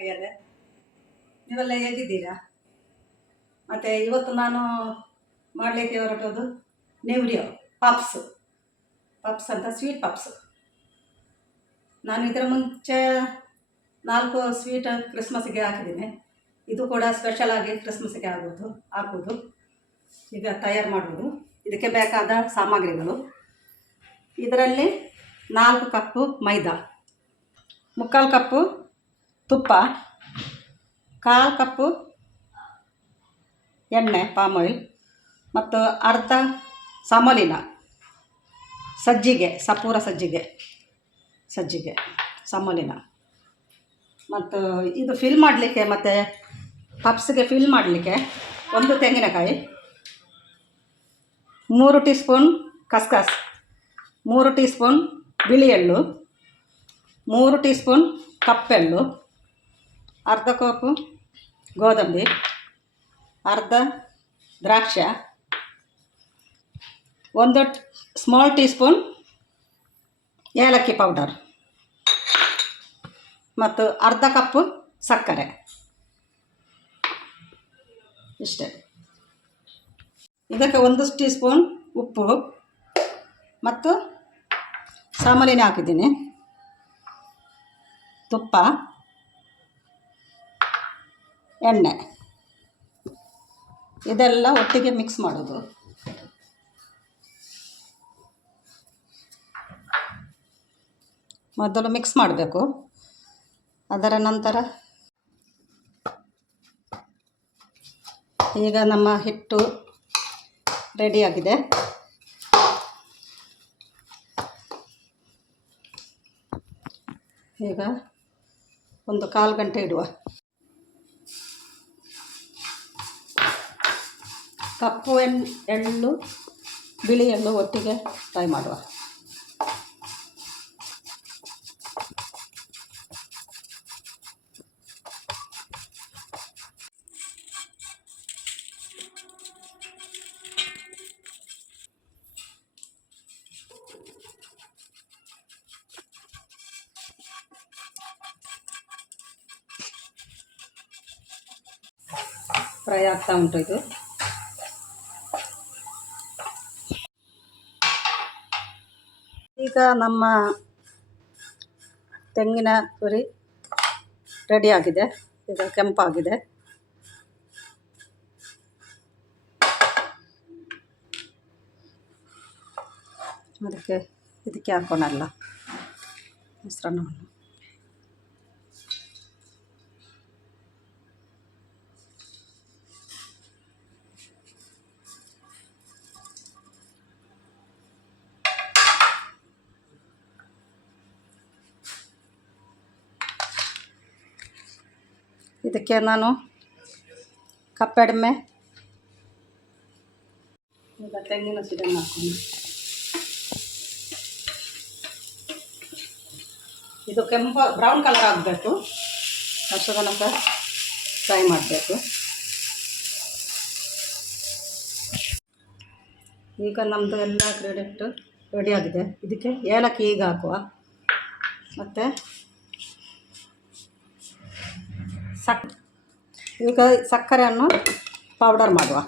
ಅಯ್ಯದೆ ನೀವೆಲ್ಲ ಹೇಗಿದ್ದೀರಾ? ಮತ್ತು ಇವತ್ತು ನಾನು ಮಾಡಲಿಕ್ಕೆ ಹೊರಟೋದು ನೆವ್ರಿಯೋ ಪಪ್ಸ್ ಅಂತ ಸ್ವೀಟ್ ಪಪ್ಸ್. ನಾನು ಇದರ ಮುಂಚೆ 4 ಸ್ವೀಟ್ ಕ್ರಿಸ್ಮಸ್ಗೆ ಹಾಕಿದ್ದೀನಿ. ಇದು ಕೂಡ ಸ್ಪೆಷಲಾಗಿ ಕ್ರಿಸ್ಮಸ್ಗೆ ಹಾಕುವುದು. ಈಗ ತಯಾರು ಮಾಡುವುದು. ಇದಕ್ಕೆ ಬೇಕಾದ ಸಾಮಗ್ರಿಗಳು: ಇದರಲ್ಲಿ 4 ಕಪ್ಪು ಮೈದಾ, 3/4 ಕಪ್ಪು ತುಪ್ಪ, 1/4 ಕಪ್ಪು ಎಣ್ಣೆ ಪಾಮ್ ಆಯಿಲ್, ಮತ್ತು ಅರ್ಧ ಸಮೋಲಿನ ಸಪೂರ ಸಜ್ಜಿಗೆ ಸಮೋಲಿನ. ಮತ್ತು ಇದು ಫಿಲ್ ಮಾಡಲಿಕ್ಕೆ ಮತ್ತು ಪಪ್ಸ್ಗೆ ಫಿಲ್ ಮಾಡಲಿಕ್ಕೆ 1 ತೆಂಗಿನಕಾಯಿ, 3 tea spoon khus khus, 3 tea spoon ಬಿಳಿ ಎಳ್ಳು, 3 ಟೀ ಸ್ಪೂನ್ ಕಪ್ಪೆಳ್ಳು, ಅರ್ಧ ಕಪ್ಪು ಗೋಡಂಬಿ, ಅರ್ಧ ದ್ರಾಕ್ಷಿ, 1 ಸ್ಮಾಲ್ ಟೀ ಸ್ಪೂನ್ ಏಲಕ್ಕಿ ಪೌಡರ್, ಮತ್ತು ಅರ್ಧ ಕಪ್ಪು ಸಕ್ಕರೆ. ಇಷ್ಟೇ. ಇದಕ್ಕೆ 1 ಟೀ ಸ್ಪೂನ್ ಉಪ್ಪು ಮತ್ತು ಸಾಮಲಿನ ಹಾಕಿದ್ದೀನಿ, ತುಪ್ಪ, ಎಣ್ಣೆ, ಇದೆಲ್ಲ ಒಟ್ಟಿಗೆ ಮಿಕ್ಸ್ ಮಾಡೋದು. ಮೊದಲು ಮಿಕ್ಸ್ ಮಾಡಬೇಕು. ಅದರ ನಂತರ ಈಗ ನಮ್ಮ ಹಿಟ್ಟು ರೆಡಿಯಾಗಿದೆ. ಈಗ 1/4 ಗಂಟೆ ಇಡುವ. ಕಪ್ಪು ಎಳ್ಳು ಬಿಳಿ ಎಳ್ಳು ಒಟ್ಟಿಗೆ ಫ್ರೈ ಮಾಡುವ. ಫ್ರೈ ಆಗ್ತಾ ಉಂಟು ಇದು. ಈಗ ನಮ್ಮ ತೆಂಗಿನ ತುರಿ ರೆಡಿಯಾಗಿದೆ. ಈಗ ಕೆಂಪಾಗಿದೆ. ಇದಕ್ಕೆ ಹಾಕೋಣಲ್ಲ ಮಿಶ್ರಣವನ್ನು. ಇದಕ್ಕೆ ನಾನು ಕಪ್ಪೆಣ್ಣೆ, ಈಗ ತೆಂಗಿನ ಸಿಡನ್ನು ಹಾಕ್ತೀನಿ. ಇದು ಬ್ರೌನ್ ಕಲರ್ ಆಗಬೇಕು, ಅಷ್ಟು ತನಕ ಫ್ರೈ ಮಾಡಬೇಕು. ಈಗ ನಮ್ಮದು ಎಲ್ಲ ಕ್ರೆಡಿಟ್ ರೆಡಿಯಾಗಿದೆ. ಇದಕ್ಕೆ ಏಲಕ್ಕಿ ಈಗ ಹಾಕುವ, ಮತ್ತು ಈಗ ಸಕ್ಕರೆಯನ್ನು ಪೌಡರ್ ಮಾಡುವ.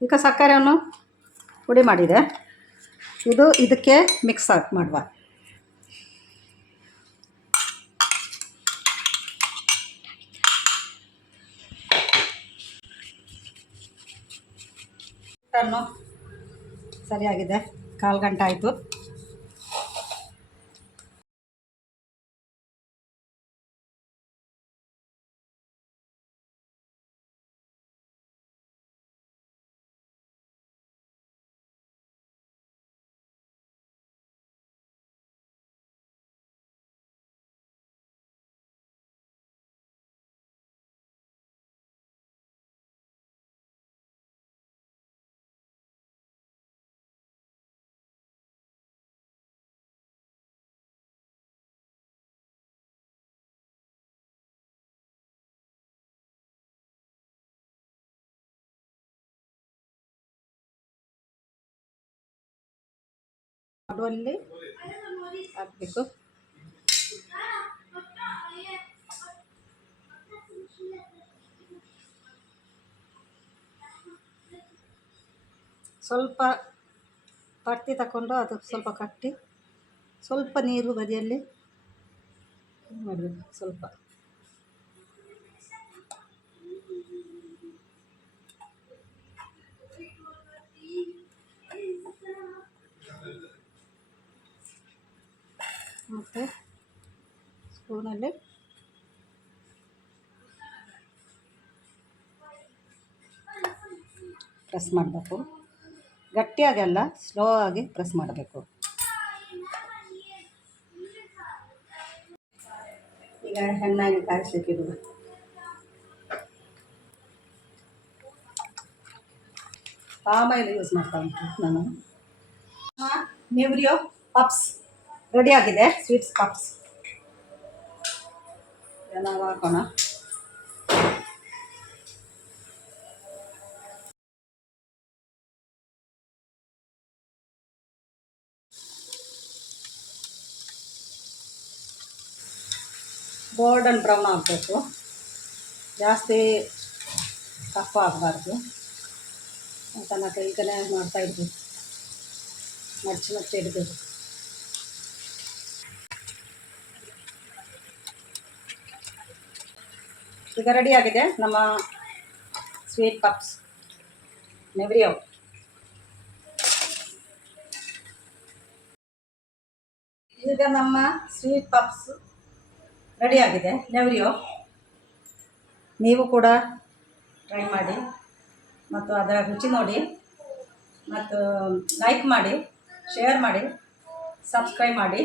ಈಗ ಸಕ್ಕರೆಯನ್ನು ಪುಡಿ ಮಾಡಿದೆ. ಇದಕ್ಕೆ ಮಿಕ್ಸ್ ಮಾಡುವ. ಸರಿಯಾಗಿದೆ. 1/4 ಗಂಟೆ ಆಯಿತು. ಮಾಡುವಲ್ಲಿ ಹಾಕಬೇಕು. ಸ್ವಲ್ಪ ಪಟ್ಟಿ ತಗೊಂಡು ಅದು ಸ್ವಲ್ಪ ಕಟ್ಟಿ ಸ್ವಲ್ಪ ನೀರು ಬದಿಯಲ್ಲಿ ಮಾಡಬೇಕು. ಸ್ವಲ್ಪ ಮತ್ತು ಸ್ಪೂನಲ್ಲಿ ಪ್ರೆಸ್ ಮಾಡಬೇಕು. ಗಟ್ಟಿಯಾಗಿ ಅಲ್ಲ, ಸ್ಲೋ ಆಗಿ ಪ್ರೆಸ್ ಮಾಡಬೇಕು. ಈಗ ಎಣ್ಣೆಗೆ ಕಾಯಿಸ್ಲಿಕ್ಕೆ ಇಡುವ. ಪಾಮ್ ಆಯಿಲ್ ಯೂಸ್ ಮಾಡ್ತಾ ಉಂಟು ನಾನು. ನೆವ್ರಿಯೋ ಪಪ್ಸ್ ರೆಡಿಯಾಗಿದೆ. ಸ್ವೀಟ್ಸ್ ಪಪ್ಸ್ ನಾವು ಹಾಕೋಣ. ಗೋಲ್ಡನ್ ಬ್ರೌನ್ ಆಗಬೇಕು, ಜಾಸ್ತಿ ಕಪ್ಪು ಆಗಬಾರ್ದು ಅಂತ ನಾವು ಈಗಲೇ ಮಾಡ್ತಾಯಿದ್ವಿ. ಮಡ್ಚಿ ಇಡಬೇಕು. ಈಗ ರೆಡಿಯಾಗಿದೆ ನಮ್ಮ ಸ್ವೀಟ್ ಪಪ್ಸ್ ನೆವ್ರಿಯೋ. ಈಗ ನಮ್ಮ ಸ್ವೀಟ್ ಪಪ್ಸ್ ರೆಡಿಯಾಗಿದೆ ನೆವ್ರಿಯೋ. ನೀವು ಕೂಡ ಟ್ರೈ ಮಾಡಿ ಮತ್ತು ಅದರ ರುಚಿ ನೋಡಿ, ಮತ್ತು ಲೈಕ್ ಮಾಡಿ, ಶೇರ್ ಮಾಡಿ, ಸಬ್ಸ್ಕ್ರೈಬ್ ಮಾಡಿ.